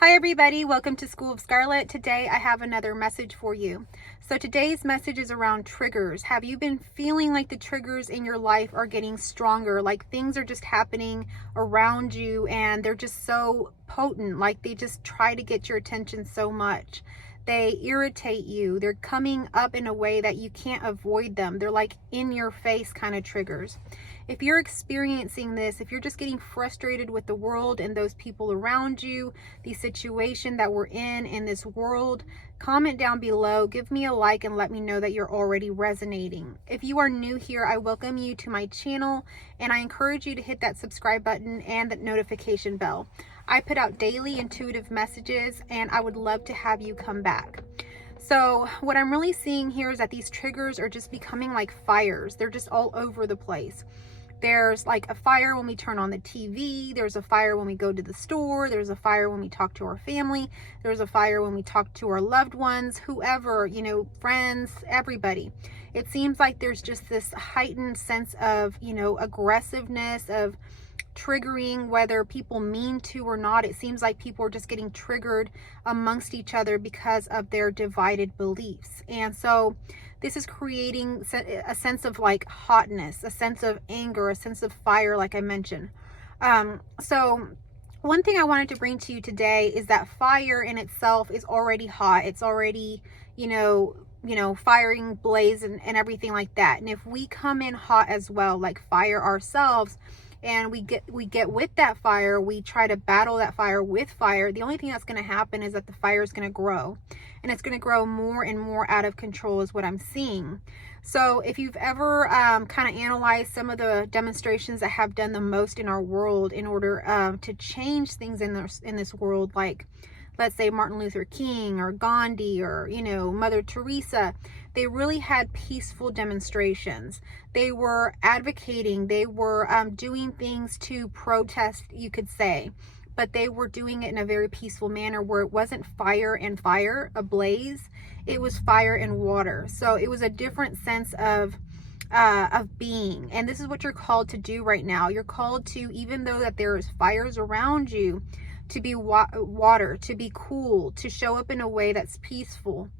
Hi everybody, welcome to School of Scarlet. Today I have another message for you. So today's message is around triggers. Have you been feeling like the triggers in your life are getting stronger? Like things are just happening around you and they're just so potent, like they just try to get your attention so much. They irritate you. They're coming up in a way that you can't avoid them. They're like in your face kind of triggers. If you're experiencing this, if you're just getting frustrated with the world and those people around you, the situation that we're in this world, comment down below, give me a like, and let me know that you're already resonating. If you are new here, I welcome you to my channel, and I encourage you to hit that subscribe button and that notification bell. I put out daily intuitive messages, and I would love to have you come back. So what I'm really seeing here is that these triggers are just becoming like fires. They're just all over the place. There's like a fire when we turn on the TV. There's a fire when we go to the store. There's a fire when we talk to our family. There's a fire when we talk to our loved ones, whoever, friends, everybody. It seems like there's just this heightened sense of, aggressiveness, of triggering, whether people mean to or not. It seems like people are just getting triggered amongst each other because of their divided beliefs. And so this is creating a sense of like hotness, a sense of anger, a sense of fire, like I mentioned. So one thing I wanted to bring to you today is that fire in itself is already hot. It's already, firing blaze and everything like that. And if we come in hot as well, like fire ourselves, and we get with that fire, we try to battle that fire with fire, the only thing that's going to happen is that the fire is going to grow, and it's going to grow more and more out of control is what I'm seeing. So if you've ever kind of analyzed some of the demonstrations that have done the most in our world in order to change things in this world, like let's say Martin Luther King or Gandhi or, Mother Teresa, they really had peaceful demonstrations. They were advocating, they were doing things to protest, you could say, but they were doing it in a very peaceful manner where it wasn't fire and fire, a blaze, it was fire and water. So it was a different sense of being. And this is what you're called to do right now. You're called to, even though that there's fires around you, to be water, to be cool, to show up in a way that's peaceful.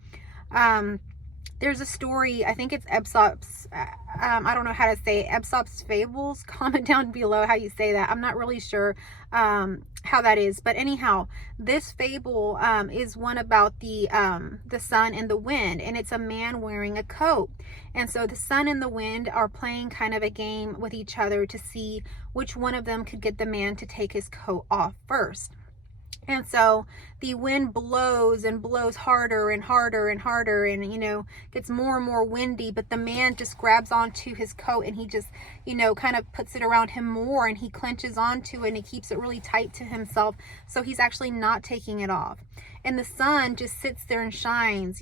There's a story, I think it's Aesop's, I don't know how to say it, Aesop's fables. Comment down below how you say that. I'm not really sure how that is, but anyhow, this fable is one about the sun and the wind, and it's a man wearing a coat. And so the sun and the wind are playing kind of a game with each other to see which one of them could get the man to take his coat off first. And so the wind blows and blows harder and harder and harder, and gets more and more windy, but the man just grabs onto his coat and he just kind of puts it around him more, and he clenches onto it and he keeps it really tight to himself, so he's actually not taking it off. And the sun just sits there and shines,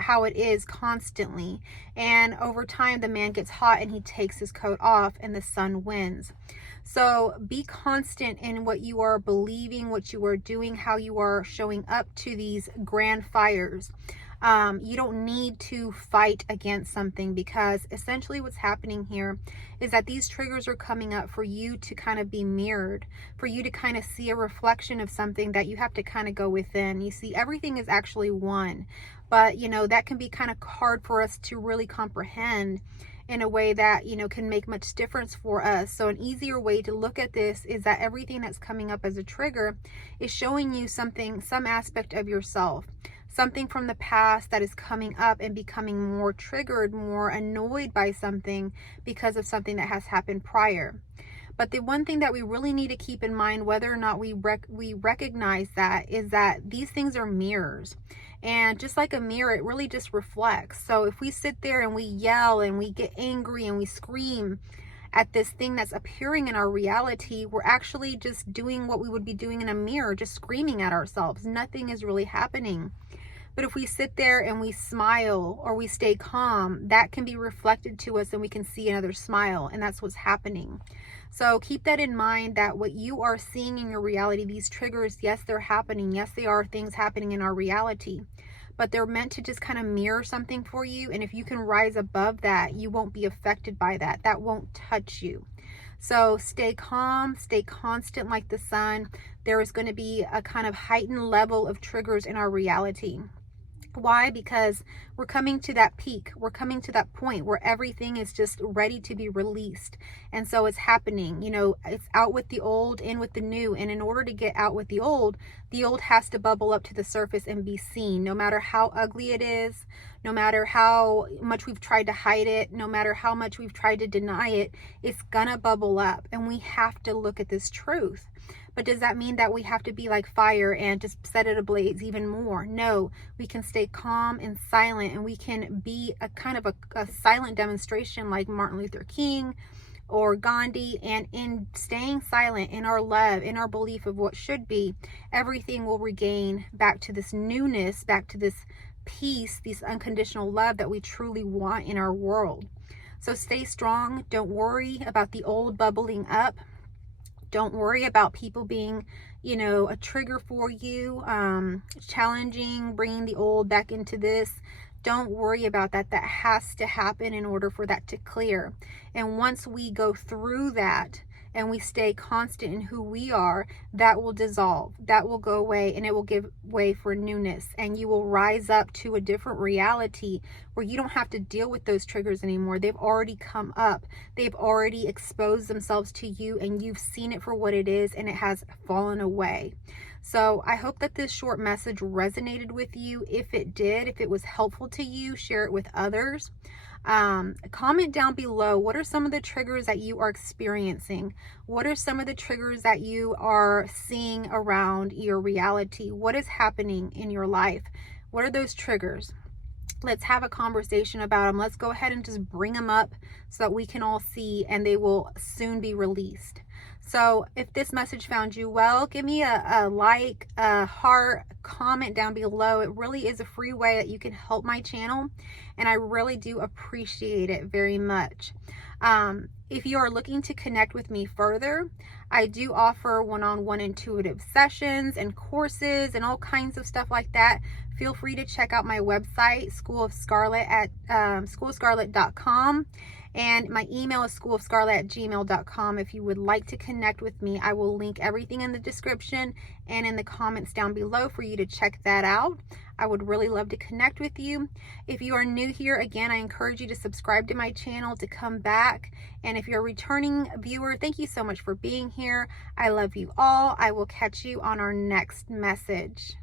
how it is constantly, and over time the man gets hot and he takes his coat off and the sun wins. So be constant in what you are believing, what you are doing, how you are showing up to these grand fires. You don't need to fight against something, because essentially what's happening here is that these triggers are coming up for you to kind of be mirrored, for you to kind of see a reflection of something that you have to kind of go within. You see, everything is actually one, but that can be kind of hard for us to really comprehend in a way that can make much difference for us. So an easier way to look at this is that everything that's coming up as a trigger is showing you something, some aspect of yourself, something from the past that is coming up and becoming more triggered, more annoyed by something because of something that has happened prior. But the one thing that we really need to keep in mind, whether or not we recognize that, is that these things are mirrors. And just like a mirror, it really just reflects. So if we sit there and we yell and we get angry and we scream at this thing that's appearing in our reality, we're actually just doing what we would be doing in a mirror, just screaming at ourselves. Nothing is really happening. But if we sit there and we smile or we stay calm, that can be reflected to us and we can see another smile, and that's what's happening. So keep that in mind, that what you are seeing in your reality, these triggers, yes, they're happening. Yes, they are things happening in our reality, but they're meant to just kind of mirror something for you. And if you can rise above that, you won't be affected by that. That won't touch you. So stay calm, stay constant like the sun. There is going to be a kind of heightened level of triggers in our reality. Why? Because we're coming to that peak. We're coming to that point where everything is just ready to be released. And so it's happening. You know, it's out with the old, in with the new. And in order to get out with the old has to bubble up to the surface and be seen. No matter how ugly it is, no matter how much we've tried to hide it, no matter how much we've tried to deny it, it's gonna bubble up. And we have to look at this truth. But does that mean that we have to be like fire and just set it ablaze even more? No, we can stay calm and silent, and we can be a kind of a silent demonstration like Martin Luther King or Gandhi. And in staying silent, in our love, in our belief of what should be, everything will regain back to this newness, back to this peace, this unconditional love that we truly want in our world. So stay strong. Don't worry about the old bubbling up. Don't worry about people being, you know, a trigger for you, challenging, bringing the old back into this. Don't worry about that. That has to happen in order for that to clear. And once we go through that and we stay constant in who we are, that will dissolve, that will go away, and it will give way for newness. And you will rise up to a different reality where you don't have to deal with those triggers anymore. They've already come up. They've already exposed themselves to you, and you've seen it for what it is, and it has fallen away. So I hope that this short message resonated with you. If it did, if it was helpful to you, share it with others. Comment down below, what are some of the triggers that you are experiencing? What are some of the triggers that you are seeing around your reality? What is happening in your life? What are those triggers? Let's have a conversation about them. Let's go ahead and just bring them up so that we can all see, and they will soon be released. So if this message found you well, give me a like, a heart, comment down below. It really is a free way that you can help my channel, and I really do appreciate it very much. If you are looking to connect with me further, I do offer one-on-one intuitive sessions and courses and all kinds of stuff like that. Feel free to check out my website, School of Scarlet at schoolofscarlet.com. And my email is schoolofscarlet@gmail.com. If you would like to connect with me, I will link everything in the description and in the comments down below for you to check that out. I would really love to connect with you. If you are new here, again, I encourage you to subscribe to my channel, to come back. And if you're a returning viewer, thank you so much for being here. I love you all. I will catch you on our next message.